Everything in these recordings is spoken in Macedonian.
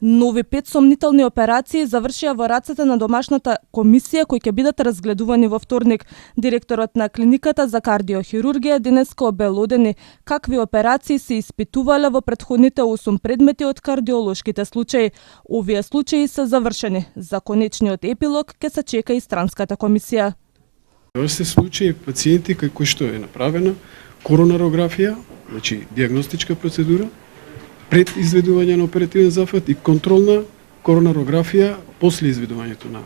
Нови 5 сомнителни операции завршија во рацете на домашната комисија кои ќе бидат разгледувани во вторник. Директорот на клиниката за кардиохирургија денеска обелодени какви операции се испитувале во претходните 8 предмети од кардиолошките случаи. Овие случаи се завршени. За конечниот епилог ќе се чека и странската комисија. Ова се случаи пациенти кај кои што е направена коронарографија, значи диагностичка процедура, пред изведување на оперативен зафат и контролна коронарографија после изведувањето на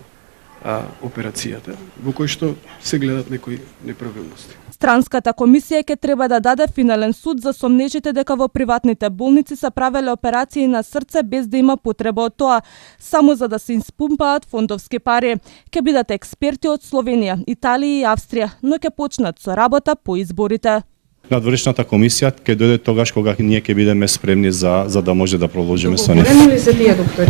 операцијата, во кој што се гледат некои неправилности. Странската комисија ќе треба да даде финален суд за сомнежите дека во приватните болници се правеле операции на срце без да има потреба од тоа, само за да се испумпаат фондовски пари. Ќе бидат експерти од Словенија, Италија и Австрија, но ќе почнат со работа по изборите. Надворешната комисија ќе дојде тогаш кога ние ќе бидеме спремни за да може да продолжиме со нив. Договорени ли се тие доктори?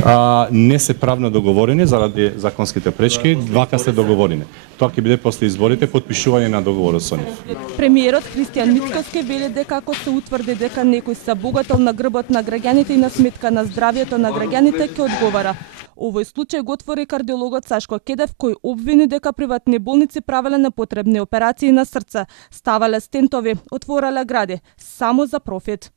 Не се правно договорени заради законските пречки, вака се договорени. Тоа ќе биде после изборите потпишување на договорот со нив. Премиерот Христијан Мицкоски вели дека ако се утврди дека некој се богател на грбот на граѓаните и на сметка на здравјето на граѓаните, ќе одговара. Овој случај го отвори кардиологот Сашко Кедев, кој обвини дека приватни болници правеле непотребни операции на срце, ставале стентови, отворале гради, само за профит.